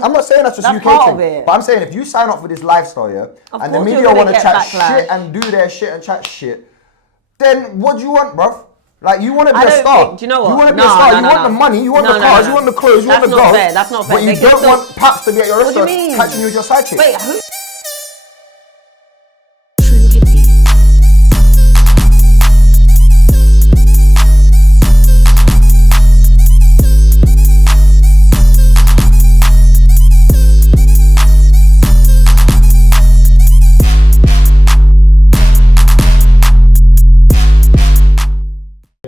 I'm not saying that's just That's UK part of thing, it. but I'm saying if you sign up for this lifestyle, yeah, Of and the course you're media gonna want to get chat backlash. shit and do their shit and chat shit, then what do you want, bruv? Like, you want to be I a don't star. think- do you know what? You want to be No, a star. no, You no, want no. the money. You want No, the no, cars. no, You no. want the clothes. You want That's the not girls. fair. That's not fair. But They you can don't still- want Paps to be at your What do you restaurant mean? catching you with your side chick. Wait, who?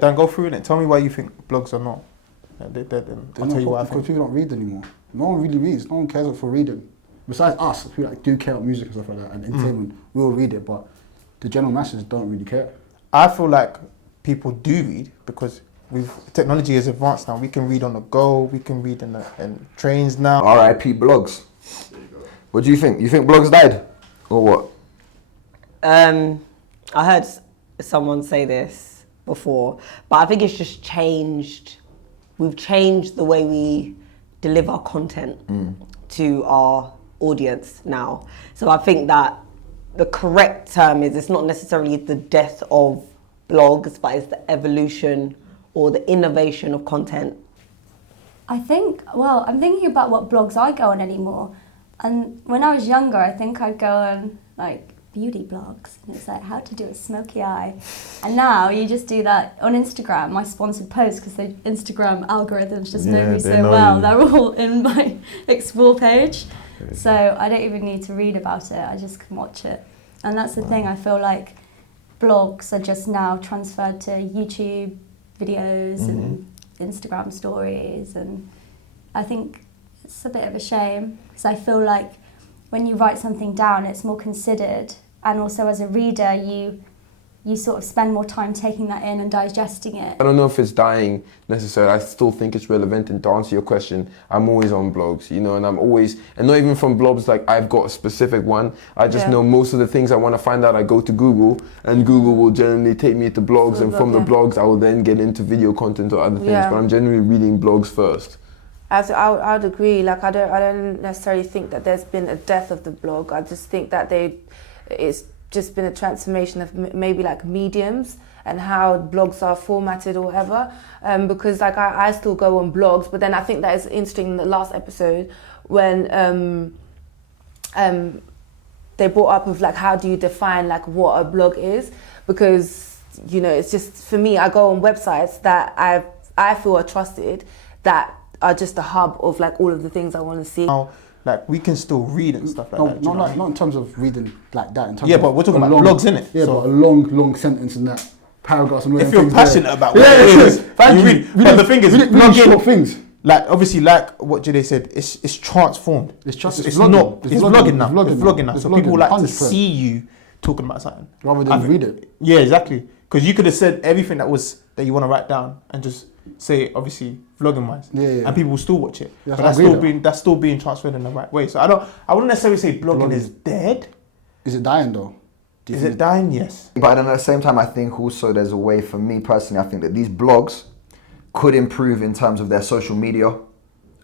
Dan, go through it. Tell me why you think blogs are not. They're dead, and I'll tell you why I Because think. people don't read anymore. No one really reads. No one cares for reading. Besides us, who like do care about music and stuff like that and entertainment, we all read it, but the general masses don't really care. I feel like people do read because technology is advanced now. We can read on the go. We can read in trains now. R.I.P. blogs. What do you think? You think blogs died, or what? I heard someone say this before, but I think it's just changed. We've changed the way we deliver content to our audience now. So I think that the correct term is it's not necessarily the death of blogs, but it's the evolution or the innovation of content. I think, well, I'm thinking about what blogs I go on anymore. And when I was younger, I think I'd go on like beauty blogs. And it's like how to do a smoky eye. And now you just do that on Instagram, my sponsored posts, because the Instagram algorithms just know me so well. You. They're all in my explore page. So I don't even need to read about it. I just can watch it. And that's the thing. I feel like blogs are just now transferred to YouTube videos and Instagram stories. And I think it's a bit of a shame because I feel like when you write something down, it's more considered, and also as a reader, you sort of spend more time taking that in and digesting it. I don't know if it's dying necessarily. I still think it's relevant, and to answer your question, I'm always on blogs, you know, and I'm always, and not even from blogs like I've got a specific one. I just know most of the things I want to find out, I go to Google, and Google will generally take me to blogs, and from the blogs I will then get into video content or other things, but I'm generally reading blogs first. I would agree. Like I don't necessarily think that there's been a death of the blog. I just think that it's just been a transformation of maybe like mediums and how blogs are formatted or whatever. Because like I still go on blogs, but then I think that is interesting in the last episode when they brought up of like how do you define like what a blog is, because you know it's just for me I go on websites that I feel are trusted that are just a hub of like all of the things I want to see. Now, like we can still read and stuff like that. Not in terms of reading like that. In terms but we're talking about blogs, innit? Yeah, so, but a long sentence in that paragraphs. And if you're passionate about what it is, you read. But the thing is, really short things. Like obviously, like what Jide said, it's transformed. It's vlogging now. It's vlogging now. So people like to see you talking about something rather than read it. Yeah, exactly. Because you could have said everything that you want to write down and just say it, obviously vlogging wise, and people will still watch it. Yeah, but that's still being transferred in the right way. So I wouldn't necessarily say blogging is dead. Is it dying though? Is it dying? Yes. But then at the same time, I think also there's a way for me personally. I think that these blogs could improve in terms of their social media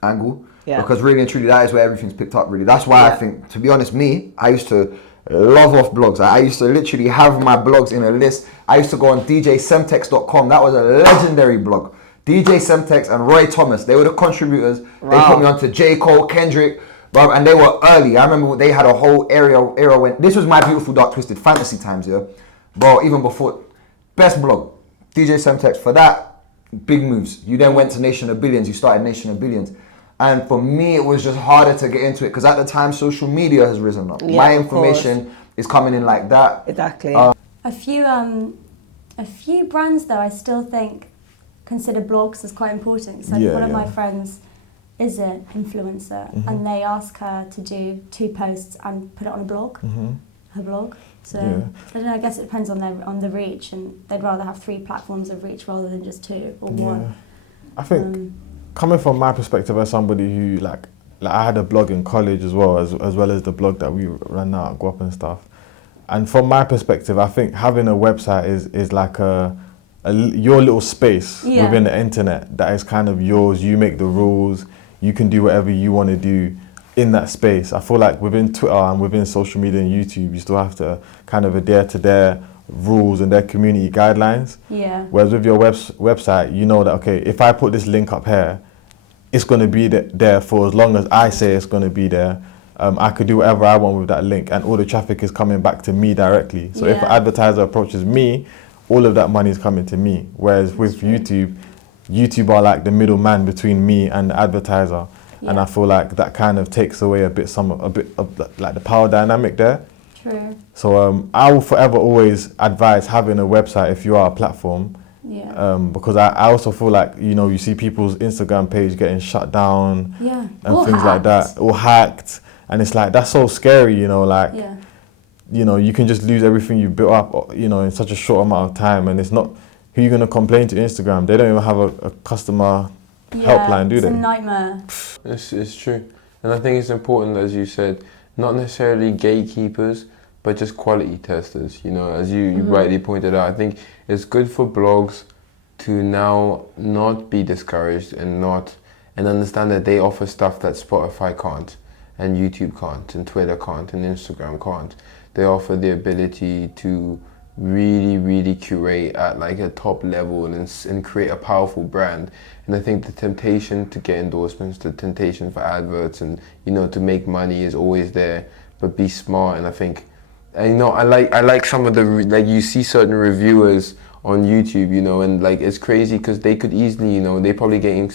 angle. Yeah. Because really and truly, that is where everything's picked up. Really, that's why I think, to be honest, I used to love off blogs. I used to literally have my blogs in a list. I used to go on djsemtex.com. That was a legendary blog. DJ Semtex and Roy Thomas, they were the contributors. Wow. They put me on to J. Cole, Kendrick, bro, and they were early. I remember they had a whole era when this was My Beautiful Dark Twisted Fantasy times, yeah. Bro, even before, best blog, DJ Semtex. For that, big moves. You then went to Nation of Billions. You started Nation of Billions. And for me, it was just harder to get into it because at the time, social media has risen up. Yeah, my information is coming in like that. Exactly. A few brands, though, I still think consider blogs as quite important. So one of my friends is an influencer, and they ask her to do 2 posts and put it on a blog, her blog. So I don't know. I guess it depends on the reach, and they'd rather have 3 platforms of reach rather than just 2 or 1. I think coming from my perspective as somebody who like I had a blog in college as well as the blog that we ran now at GUAP and stuff. And from my perspective, I think having a website is like your little space within the internet that is kind of yours. You make the rules. You can do whatever you want to do. in that space. I feel like within Twitter and within social media and YouTube, you still have to kind of adhere to their rules and their community guidelines. Yeah. Whereas with your website, you know that, okay, if I put this link up here, it's going to be there for as long as I say it's going to be there. I could do whatever I want with that link, and all the traffic is coming back to me directly. So if an advertiser approaches me, all of that money is coming to me. Whereas with YouTube are like the middleman between me and the advertiser. Yeah. And I feel like that kind of takes away a bit of like the power dynamic there. True. So I will forever always advise having a website if you are a platform. Yeah. Because I also feel like, you know, you see people's Instagram page getting shut down and or things hacked. like that, or hacked. And it's like, that's so scary, you know, like, you know, you can just lose everything you built up, you know, in such a short amount of time. And it's not, who are you going to complain to Instagram? They don't even have a customer helpline, do they? It's a nightmare. It's true. And I think it's important, as you said, not necessarily gatekeepers, but just quality testers. You know, as you rightly pointed out, I think it's good for blogs to now not be discouraged and understand that they offer stuff that Spotify can't, and YouTube can't, and Twitter can't, and Instagram can't. They offer the ability to really, really curate at like a top level and create a powerful brand. And I think the temptation to get endorsements, the temptation for adverts and, you know, to make money is always there, but be smart. And I think, you know, I like some of the, like, you see certain reviewers on YouTube, you know, and like it's crazy because they could easily, you know, they probably getting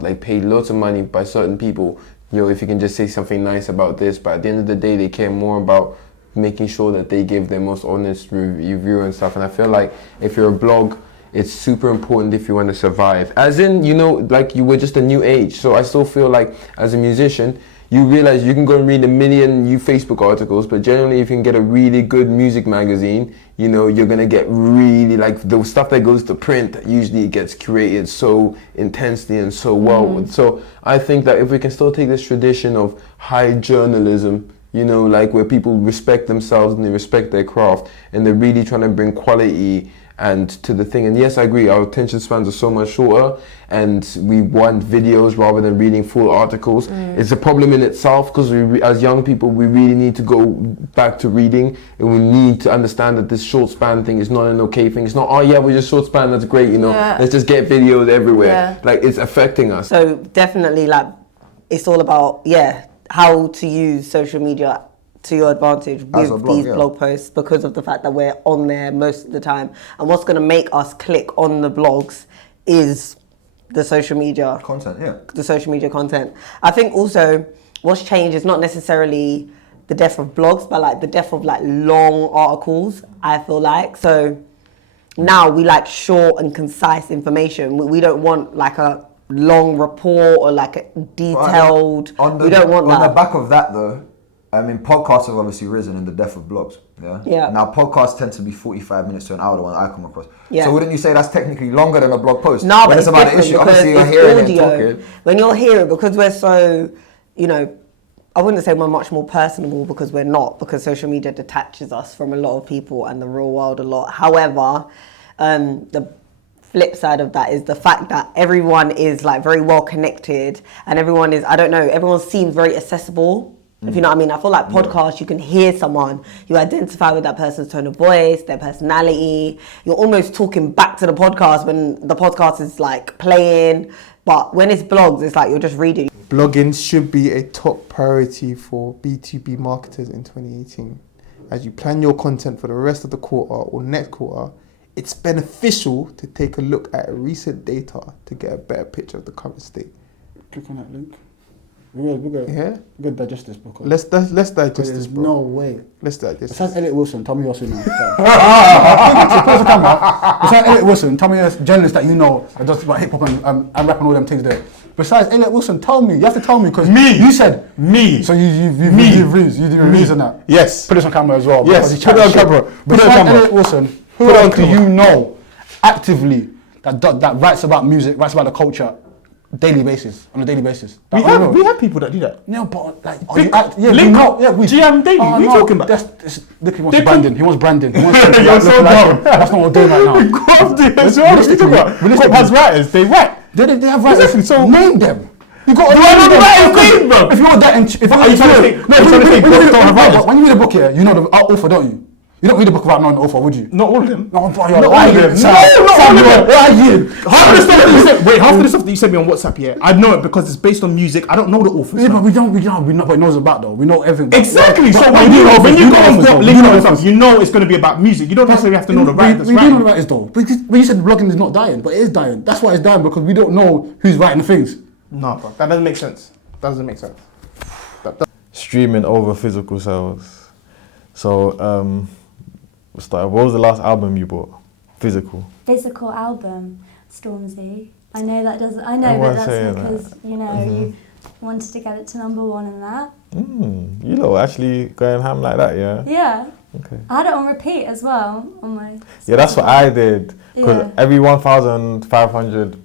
like paid lots of money by certain people, you know, if you can just say something nice about this, but at the end of the day they care more about making sure that they give their most honest review and stuff. And I feel like if you're a blog, it's super important if you want to survive. As in, you know, like you were just a new age. So I still feel like as a musician, you realize you can go and read a million new Facebook articles, but generally if you can get a really good music magazine, you know, you're going to get really, like, the stuff that goes to print, usually it gets curated so intensely and so well. So I think that if we can still take this tradition of high journalism, you know, like where people respect themselves and they respect their craft and they're really trying to bring quality and to the thing. And yes, I agree, our attention spans are so much shorter and we want videos rather than reading full articles. It's a problem in itself because as young people, we really need to go back to reading, and we need to understand that this short span thing is not an okay thing. It's not, oh yeah, we're just short span, that's great, you know, let's just get videos everywhere. Like, it's affecting us. So definitely, like, it's all about, how to use social media to your advantage with these blog posts, because of the fact that we're on there most of the time. And what's going to make us click on the blogs is the social media content. The social media content. I think also what's changed is not necessarily the death of blogs, but like the death of like long articles, I feel like. So now we like short and concise information. We don't want like a long report or like a detailed, we don't want that. On the back of that though, I mean, podcasts have obviously risen in the death of blogs. Yeah. Now podcasts tend to be 45 minutes to an hour, the one I come across. Yeah. So wouldn't you say that's technically longer than a blog post? No, when but it's about an issue. Obviously, you're hearing it talking. When you're hearing, because we're so, you know, I wouldn't say we're much more personable, because we're not, because social media detaches us from a lot of people and the real world a lot. However, the flip side of that is the fact that everyone is like very well connected, and everyone is, I don't know, everyone seems very accessible. If you know what I mean. I feel like podcasts, you can hear someone, you identify with that person's tone of voice, their personality. You're almost talking back to the podcast when the podcast is like playing. But when it's blogs, it's like you're just reading. Blogging should be a top priority for B2B marketers in 2018. As you plan your content for the rest of the quarter or next quarter, it's beneficial to take a look at recent data to get a better picture of the current state. Click on that link. We're gonna digest this book. Let's digest this, bro. No way. Let's digest this. Besides Elliot Wilson, tell me your now. Besides Elliot Wilson, tell me a journalist that you know that does about hip hop and rap and all them things there. Besides Elliot Wilson, tell me. You have to tell me, because you said me. So you did reviews on that. Yes. Put this on camera as well. Yes. Put it on camera. Besides Elliot Wilson, who else do you know actively that writes about music, writes about the culture? On a daily basis. We have people that do that. No, but like, GM Daily. What are you talking about? Look, he wants branding. He wants branding. You're so dumb. That's not what we're doing right now. GUAP has writers. They write. They have writers. Exactly, so name them. You got. Do I know the writing Queen, bro? If you're that, Are you trying to think? When you read a book here, you know the author, don't you? You don't read a book without knowing the author, would you? Not all of them. No, but Not all of them. Sam, Not all of them. lying. Half of the stuff that you said. Wait, half of the stuff that you sent me on WhatsApp. Yeah, I know it because it's based on music. I don't know the authors. Yeah, but we know what it knows about though. We know everything. Exactly. But So when you go on Guap link and stuff, you know it's going to be about music. You don't necessarily have to know the writers. We do know the writers though. When you said blogging is not dying, but it is dying. That's why it's dying, because we don't know who's writing the things. No, bro, that doesn't make sense. That doesn't make sense. Streaming over physical sales. So, what was the last album you bought? Physical. Physical album, Stormzy. I know that doesn't. I know, but Everyone's that's saying because that. you know you wanted to get it to #1 and that. You lot actually going ham like that, yeah? Yeah. Okay. I had it on repeat as well on my. Yeah, that's what I did. Because Yeah. every 1,500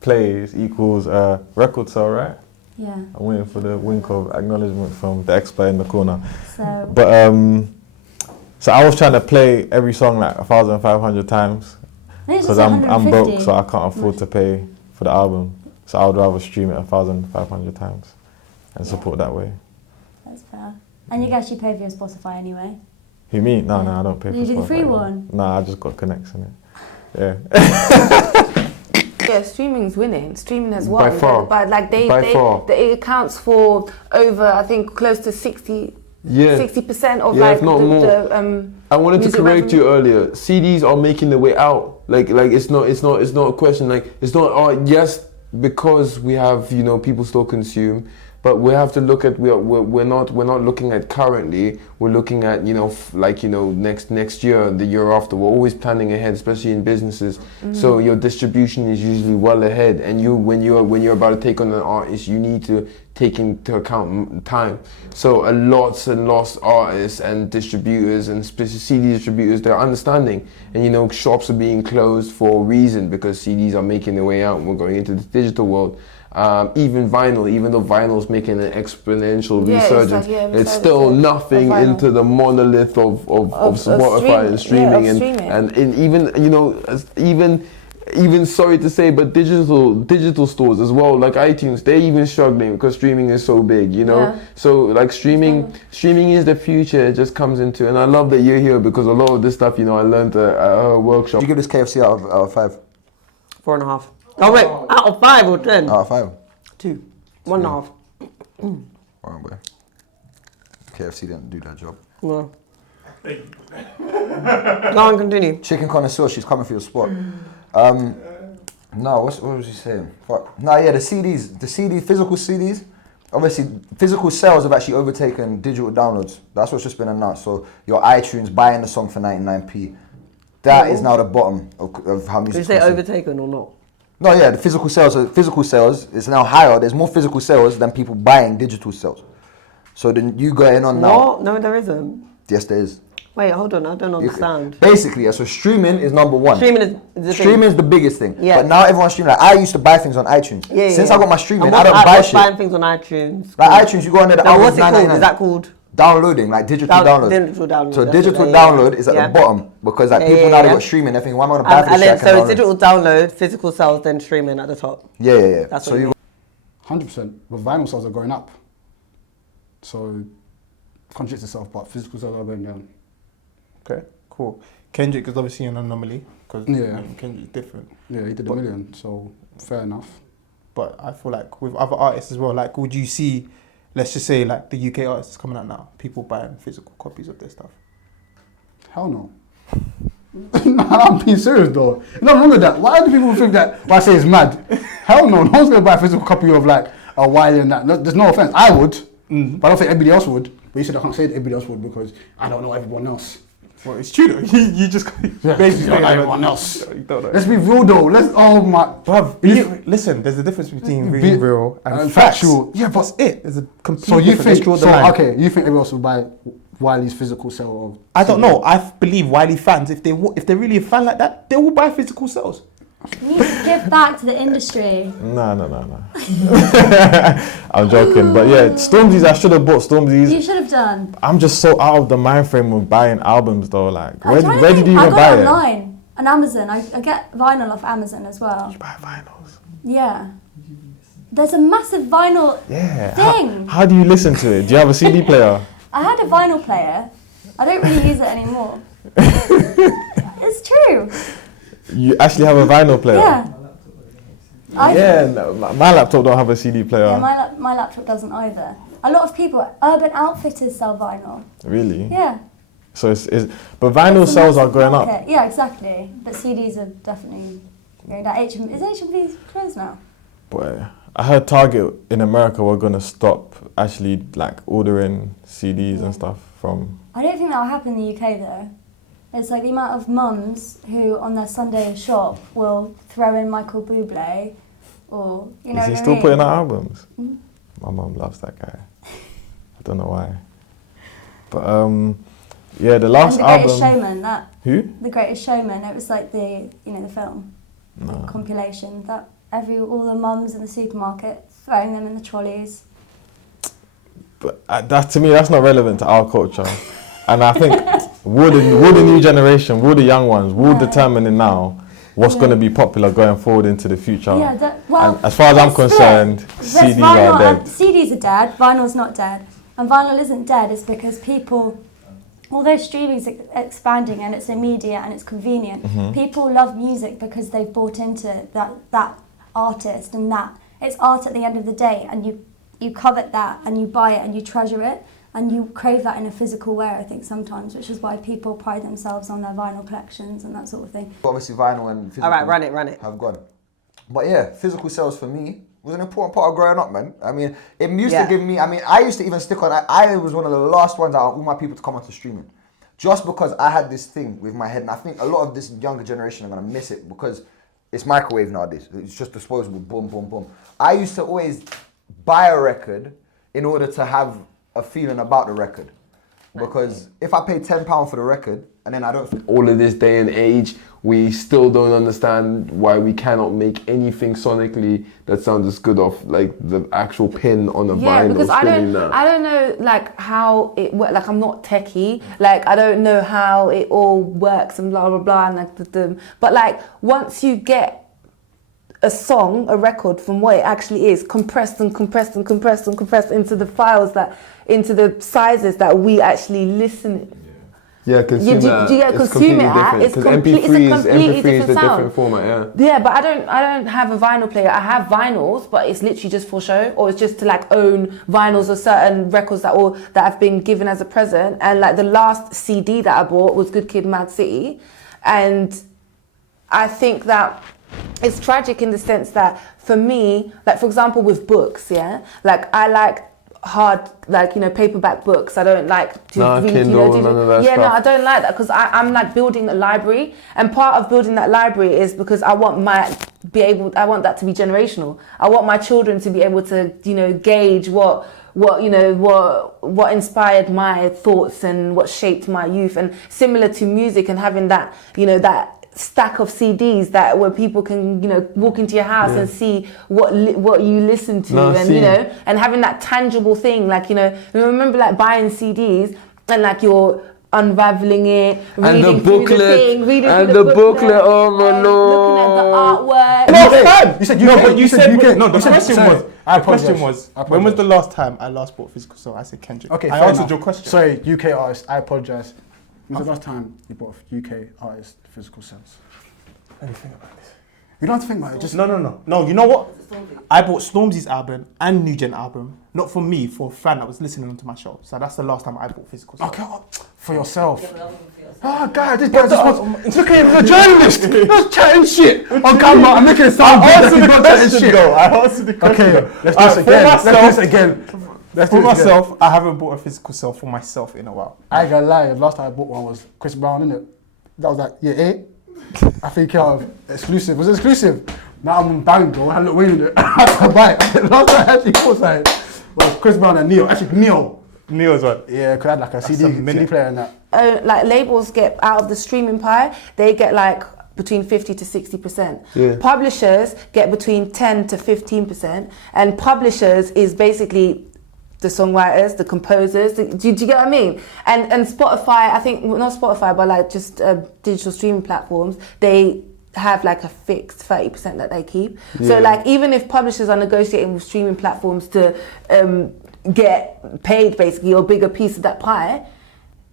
plays equals a record sale, right? Yeah. I'm waiting for the wink of acknowledgement from the expert in the corner. So. But so I was trying to play every song like 1,500 times because I'm broke, so I can't afford to pay for the album. So I would rather stream it 1,500 times and support that way. That's fair. And you guys, you pay for your Spotify anyway. Who, me? No, I don't pay for You do the Spotify. free one? Nah, I just got connects in it. Yeah. Yeah, streaming's winning. Streaming has By won. far. But like it accounts for over, I think, close to 60% of Yeah, like if not more. I wanted to correct you earlier. CDs are making their way out. Like it's not a question. Like it's not. Yes, because we have people still consume, but we have to look at we're not looking at currently. We're looking at next year, the year after. We're always planning ahead, especially in businesses. So your distribution is usually well ahead, and when you're about to take on an artist, you need to take into account time. So lots and lots artists and distributors and CD distributors, they're understanding, and shops are being closed for a reason, because CDs are making their way out and we're going into the digital world. Even vinyl, even though vinyl's making an exponential resurgence, it's still nothing into the monolith of Spotify and streaming, and even sorry to say, but digital stores as well, like iTunes, they're even struggling because streaming is so big, So like streaming is the future. It just comes into, and I love that you're here because a lot of this stuff, I learned at a workshop. Did you give this KFC out of 5? 4.5. Oh wait, out of 5 or 10? Out of 5. 2. 1.5. Wrong way. KFC didn't do that job. No. Go on, continue. Chicken connoisseur, she's coming for your spot. No, what was he saying? Fuck. No, yeah, the CDs, physical CDs. Obviously, physical sales have actually overtaken digital downloads. That's what's just been announced. So your iTunes buying the song for 99p, that is now the bottom of how music. Did you say overtaken or not? No, yeah, the physical sales is now higher. There's more physical sales than people buying digital sales. So then you going on now. No, there isn't. Yes, there is. Wait, hold on, I don't understand. Basically, yeah, so streaming is number one. Streaming is the biggest thing. Yeah. But now everyone's streaming. Like, I used to buy things on iTunes. Since I got my streaming, I don't buy shit. Buying things on iTunes. Like iTunes, you go on there, the what's it called? Is that called? Downloading, like digital download. Digital download. So digital download is at the bottom, because like people now they got streaming, they're thinking, why am I gonna buy this shit? So it's digital download, physical sales, then streaming at the top. Yeah. That's so what you 100%. But vinyl sales are going up. So contradicts itself, but physical sales are going down. Okay, cool. Kendrick is obviously an anomaly because Kendrick's different. Yeah, he did $1 million, so fair enough. But I feel like with other artists as well, like would you see, let's just say like the UK artists coming out now, people buying physical copies of their stuff? Hell no. No, I'm being serious though. Nothing wrong with that. Why do people think that what I say is mad? Hell no, no one's gonna buy a physical copy of like a Wiley and that. No, there's no offense. I would, but I don't think everybody else would. But you said I can't say that everybody else would because I don't know everyone else. Well, it's true though. You just basically don't know everyone else. You don't know. Let's be real though. Listen, there's a difference between being real and factual. Yeah, but that's it. There's a complete so you difference. think okay? You think everyone else would buy Wiley's physical sale of? I don't know. I believe Wiley fans, if they're really a fan like that, they will buy physical sales. You need to give back to the industry. No. I'm joking, but yeah, Stormzy's. I should have bought Stormzy's. You should have done. I'm just so out of the mind frame of buying albums though. Like, where did you I even got buy it it? online on Amazon. I get vinyl off Amazon as well. You buy vinyls? Yeah. there's a massive vinyl thing. How do you listen to it? Do you have a CD player? I had a vinyl player. I don't really use it anymore. It's true. You actually have a vinyl player? Yeah. No, my laptop don't have a CD player. Yeah, my laptop doesn't either. A lot of people, Urban Outfitters sell vinyl. Really? Yeah. So but vinyl sales are going up. Yeah, exactly. But CDs are definitely going down. Is H&B closed now? Boy, I heard Target in America were gonna stop actually like ordering CDs and stuff from. I don't think that'll happen in the UK though. It's like the amount of mums who on their Sunday shop will throw in Michael Bublé or, you know. Is he still putting out albums? Mm-hmm. My mum loves that guy. I don't know why. But yeah, the last album. The Greatest Showman, Who? The Greatest Showman. It was like the film compilation that all the mums in the supermarket throwing them in the trolleys. But that to me, that's not relevant to our culture. And I think will the new generation, will the young ones, will determine it now what's going to be popular going forward into the future. Yeah, and as far as I'm concerned, CDs are dead. CDs are dead, vinyl's not dead. And vinyl isn't dead is because people, although streaming's expanding and it's immediate and it's convenient, people love music because they've bought into that artist and that it's art at the end of the day, and you covet that and you buy it and you treasure it. And you crave that in a physical way, I think, sometimes, which is why people pride themselves on their vinyl collections and that sort of thing. Obviously, vinyl and physical. All right, run it. Have gone. But yeah, physical sales for me was an important part of growing up, man. I mean, it used to give me, I used to even stick on, I was one of the last ones out of all my people to come onto streaming. Just because I had this thing with my head, and I think a lot of this younger generation are going to miss it because it's microwave nowadays. It's just disposable, boom, boom, boom. I used to always buy a record in order to have a feeling about the record, because if I pay £10 for the record and then I don't. All of this day and age, we still don't understand why we cannot make anything sonically that sounds as good off like the actual pin on a vinyl. Yeah, because I don't know like how it works. Like I'm not techie. Like I don't know how it all works and blah blah blah and like but like once you get a song, a record from what it actually is, compressed into the files into the sizes that we actually listen. Yeah, consume it at. It's completely different sound. Format, yeah. Yeah, but I don't have a vinyl player. I have vinyls, but it's literally just for show, or it's just to like own vinyls of certain records that have been given as a present. And like the last CD that I bought was Good Kid, Mad City, and I think that it's tragic in the sense that for me, like for example with books, like I like hard, like paperback books. I don't like to read, Kindle, none of that stuff. No, I don't like that because I'm like building a library, and part of building that library is because I want that to be generational. I want my children to be able to gauge what inspired my thoughts and what shaped my youth, and similar to music and having that that stack of CDs that where people can walk into your house and see what you listen to, and having that tangible thing, like remember like buying CDs and like you're unraveling it, reading the booklet, oh my lord, looking at the artwork. You said the question was when was the last time I last bought physical song? I said Kendrick. Okay, I answered your question. Sorry, UK artist, I apologise. When was the last time you bought a UK artist physical sales? Let me think about this. You don't have to think about it. Just No. You know what? I bought Stormzy's album and New Gen album, not for me, for a fan that was listening to my show. So that's the last time I bought physical sales. Okay, for yourself. God, this guy just wants. Look at him, the journalist. He's chatting shit on camera. I'm making it sound good. I answered the question. Okay, let's do this again. For myself, I haven't bought a physical cell for myself in a while. I ain't gonna lie, the last time I bought one was Chris Brown, innit? That was like year 8. I think exclusive. Was it exclusive? Now I'm on bang, bro. I had a little win in it. I had to buy it. The last time I actually bought something was Chris Brown and Neo. Actually, Neo's one. Yeah, because I had like a CD player and that. Like labels get out of the streaming pie, they get like between 50 to 60%. Yeah. Publishers get between 10 to 15%. And publishers is basically the songwriters, the composers. Do you get what I mean? And Spotify, I think, not Spotify, but like just digital streaming platforms, they have like a fixed 30% that they keep. So like even if publishers are negotiating with streaming platforms to get paid basically a bigger piece of that pie,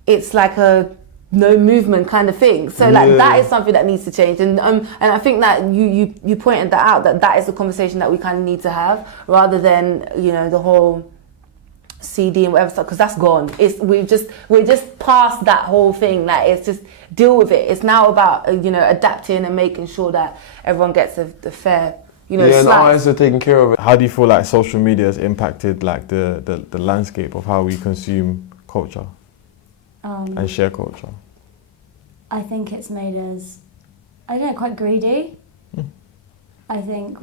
it's like a no movement kind of thing. So like that is something that needs to change, and I think that you pointed that out, that is the conversation that we kind of need to have, rather than, you know, the whole CD and whatever stuff, because that's gone. We're just past that whole thing. Like, it's just deal with it. It's now about you know, adapting and making sure that everyone gets the fair, you know, and slack. ours are taking care of it. How do you feel like social media has impacted like the landscape of how we consume culture and share culture? I think it's made us, I don't know, quite greedy. I think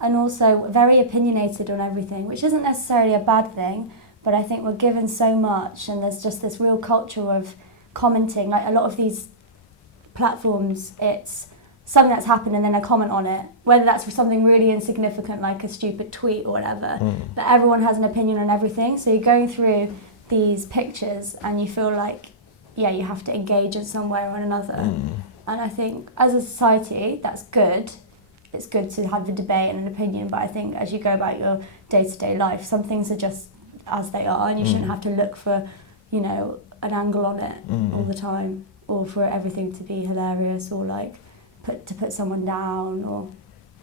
and also very opinionated on everything, which isn't necessarily a bad thing, but I think we're given so much, and there's just this real culture of commenting. Like a lot of these platforms, it's something that's happened and then a comment on it, whether that's for something really insignificant like a stupid tweet or whatever, but everyone has an opinion on everything. So you're going through these pictures and you feel like, yeah, you have to engage in some way or another. And I think as a society, that's good. It's good to have the debate and an opinion, but I think as you go about your day-to-day life, some things are just as they are, and you shouldn't have to look for, you know, an angle on it all the time, or for everything to be hilarious, or like put someone down, or...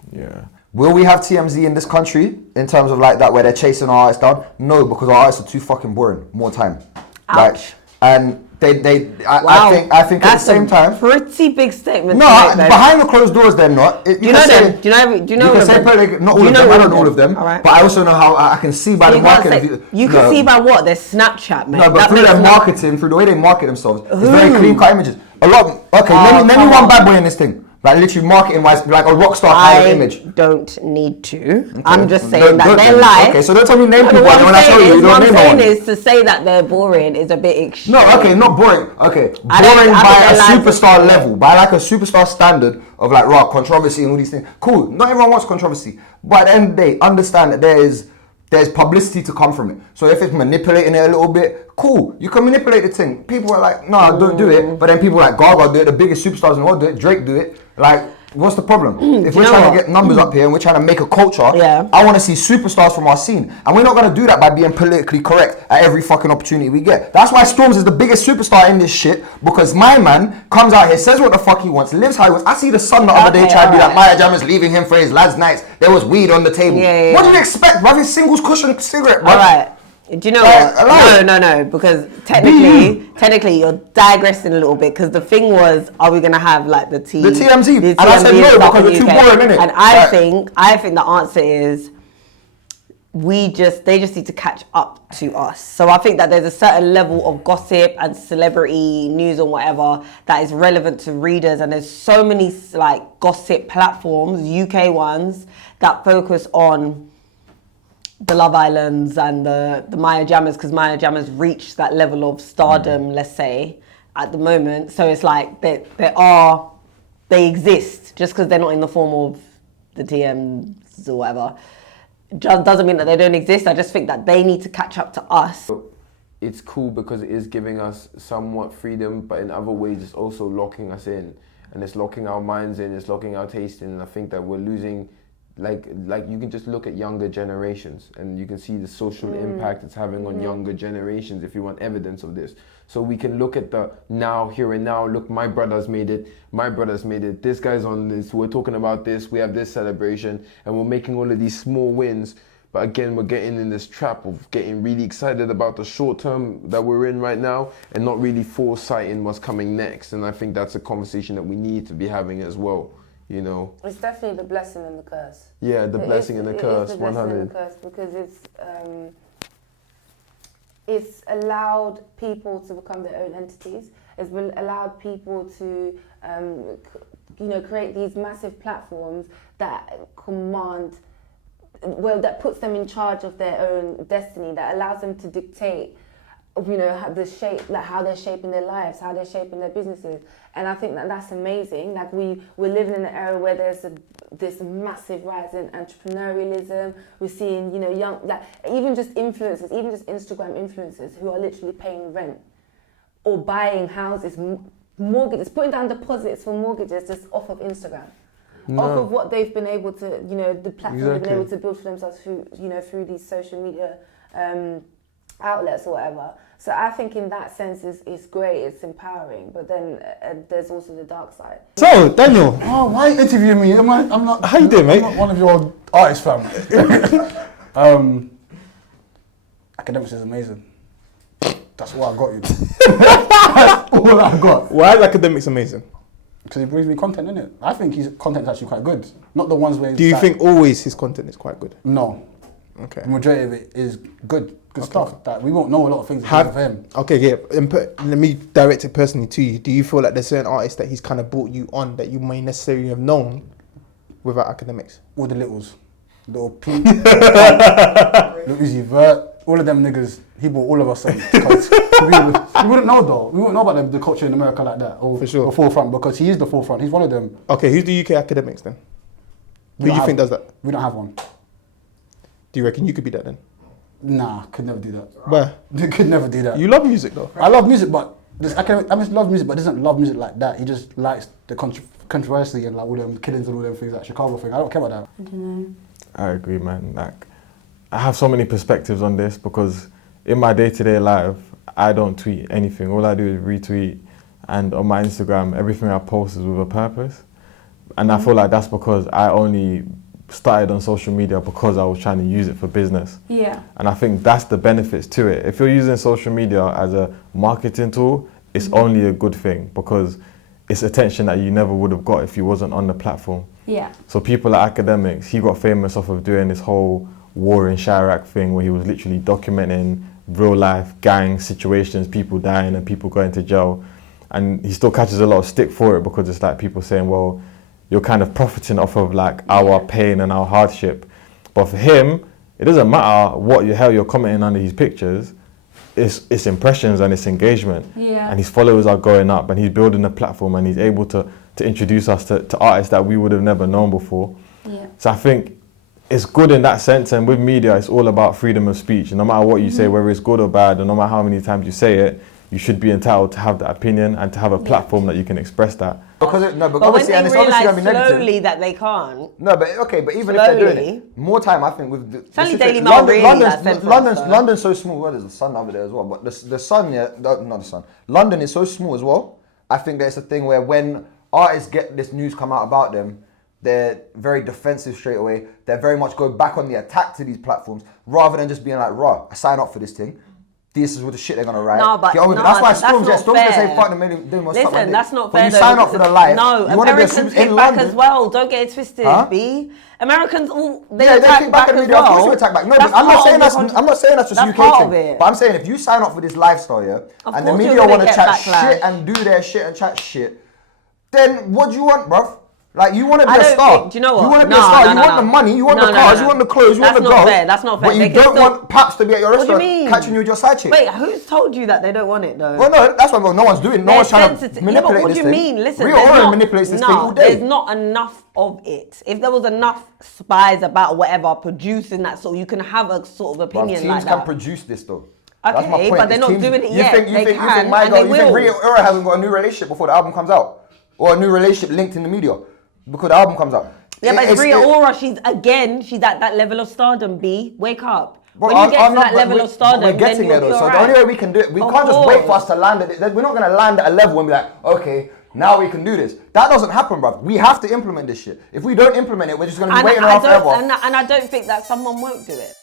Yeah. Will we have TMZ in this country in terms of like that, where they're chasing our artists down? No, because our artists are too fucking boring. More time. Ouch. Like, and Wow. I think at the same time, pretty big statement. No, behind the closed doors, they're not. Do you know them? Do you know you can say not all of them. I don't know all of them, right. but I also know how I can see by the marketing. You can see by what? Their Snapchat, man. No, but through their marketing, through the way they market themselves, it's very clean cut images. A lot. Okay, name me one bad boy in this thing. Like literally marketing wise, like a rock star kind of image. I don't need to. Okay. I'm just saying that their life. Okay, so don't tell me name people. When I tell you, what I'm saying is to say that they're boring is a bit extreme. No, okay, not boring. Okay, boring by a superstar level, by like a superstar standard of like raw controversy and all these things. Cool. Not everyone wants controversy, but at the end of the day, understand that there's publicity to come from it. So if it's manipulating it a little bit, cool. You can manipulate the thing. People are like, no, don't do it. But then people like Gaga do it, the biggest superstars in the world do it, Drake do it. Like, what's the problem? If we're trying to get numbers up here and we're trying to make a culture, I want to see superstars from our scene. And we're not going to do that by being politically correct at every fucking opportunity we get. That's why Storms is the biggest superstar in this shit, because my man comes out here, says what the fuck he wants, lives how he wants. I see the son the other day trying to be like, Maya Jam is leaving him for his lads' nights. There was weed on the table. What do you expect, bruv? His singles cushion cigarette, bruv. All right. Do you know what? No, because technically you're digressing a little bit, because the thing was, are we going to have like the TMZ? And I said no, because we're too boring, innit? And I think the answer is they just need to catch up to us. So I think that there's a certain level of gossip and celebrity news and whatever that is relevant to readers, and there's so many like gossip platforms, UK ones, that focus on the Love Islands and the Maya Jammers, because Maya Jammers reached that level of stardom, let's say, at the moment. So it's like they exist. Just because they're not in the form of the TMs or whatever, just doesn't mean that they don't exist. I just think that they need to catch up to us. It's cool because it is giving us somewhat freedom, but in other ways it's also locking us in, and it's locking our minds in, it's locking our taste in, and I think that we're losing. Like you can just look at younger generations and you can see the social impact it's having on younger generations if you want evidence of this. So we can look at the now, here and now. Look, my brother's made it. This guy's on this. We're talking about this. We have this celebration, and we're making all of these small wins. But again, we're getting in this trap of getting really excited about the short term that we're in right now and not really foresighting what's coming next. And I think that's a conversation that we need to be having as well. You know, it's definitely the blessing and the curse. Yeah, the blessing and the curse. It is the blessing and the curse, because it's allowed people to become their own entities. It's allowed people to, create these massive platforms that command, that puts them in charge of their own destiny. That allows them to dictate, how they're shaping their lives, how they're shaping their businesses. And I think that that's amazing. Like we're living in an era where there's this massive rise in entrepreneurialism. We're seeing, young, like even just influencers, even just Instagram influencers who are literally paying rent or buying houses mortgages, putting down deposits for mortgages just off of Instagram. Off of what they've been able to, the platform they've been able to build for themselves through, through these social media outlets or whatever. So I think in that sense is great, it's empowering, but then there's also the dark side. So, Daniel. Oh, why are you interviewing me? I'm not. How you doing, mate? I'm not one of your artist fam. Academics is amazing. That's all I got, you know. That's all I got. Why is academics amazing? Because he brings me content, innit? I think his content's actually quite good. Not the ones where... Do you think always his content is quite good? No. Okay. The majority of it is good stuff. That we won't know a lot of things because of him. Okay, yeah. Let me direct it personally to you. Do you feel like there's certain artists that he's kind of brought you on that you may necessarily have known without academics? All the littles. Little P, Lil Uzi Vert, all of them niggas, he brought all of us on. We wouldn't know though. We wouldn't know about the culture in America like that. Or for sure. The forefront, because he is the forefront. He's one of them. Okay, who's the UK academics then? Who do you think does that? We don't have one. Do you reckon you could be that then? Nah, could never do that. Why? Could never do that. You love music though. I love music, but this academic, I just love music, but doesn't love music like that. He just likes the controversy and like all them killings and all them things, like Chicago thing. I don't care about that. I don't know. I agree, man. Like, I have so many perspectives on this because in my day-to-day life, I don't tweet anything. All I do is retweet, and on my Instagram, everything I post is with a purpose. And I feel like that's because I only started on social media because I was trying to use it for business. Yeah. And I think that's the benefits to it. If you're using social media as a marketing tool, it's only a good thing because it's attention that you never would have got if you wasn't on the platform. Yeah. So people like academics, he got famous off of doing this whole war in Chirac thing where he was literally documenting real life gang situations, people dying and people going to jail. And he still catches a lot of stick for it because it's like people saying, well, you're kind of profiting off of like our pain and our hardship. But for him, it doesn't matter what the hell you're commenting under his pictures. It's impressions and it's engagement. Yeah. And his followers are going up and he's building a platform and he's able to introduce us to artists that we would have never known before. Yeah. So I think it's good in that sense, and with media it's all about freedom of speech. And no matter what you say, whether it's good or bad, and no matter how many times you say it, you should be entitled to have that opinion and to have a platform that you can express that. But when they realise slowly that they can't. No, but okay, but even if they're doing it, more time I think with the... It's only Daily Mail really London's so small. Well, there's the Sun over there as well, but the Sun, not the Sun. London is so small as well. I think there's a thing where when artists get this news come out about them, they're very defensive straight away. They very much go back on the attack to these platforms rather than just being like, raw, I sign up for this thing. This is what the shit they're gonna write. No, but that's why Storm's gonna say fuck them. Listen, that's not fair. When you sign up for the life, no, you Americans kick back as well. Don't get it twisted, B. Americans they attack back as well. Of course you attack back. No, but I'm not saying that's just UK thing. But I'm saying if you sign up for this lifestyle, and the media want to chat shit and do their shit and chat shit, then what do you want, bruv? Like, you want to be a star. Do you know what? You want to be a star. You want the money. You want the cars. You want the clothes. You want the girls. That's not fair. But you don't want Paps to be at your restaurant catching you with your side chick. Wait, who's told you that they don't want it though? Well, no, that's why no one's doing. No one's trying to manipulate this thing. What do you mean? Listen, Real Orange manipulates this thing all day. There's not enough of it. If there was enough spies about whatever producing that, so you can have a sort of opinion like that. Teams can produce this though. Okay, but they're not doing it yet. You think Real Orange hasn't got a new relationship before the album comes out, or a new relationship linked in the media? Because the album comes out. Yeah, but Rhea Ora, she's at that level of stardom, B. Wake up. When you get to that level of stardom, we're getting there though. So the only way we can do it, we can't just wait for us to land it. We're not going to land at a level and be like, okay, now we can do this. That doesn't happen, bruv. We have to implement this shit. If we don't implement it, we're just going to be waiting around forever. And I don't think that someone won't do it.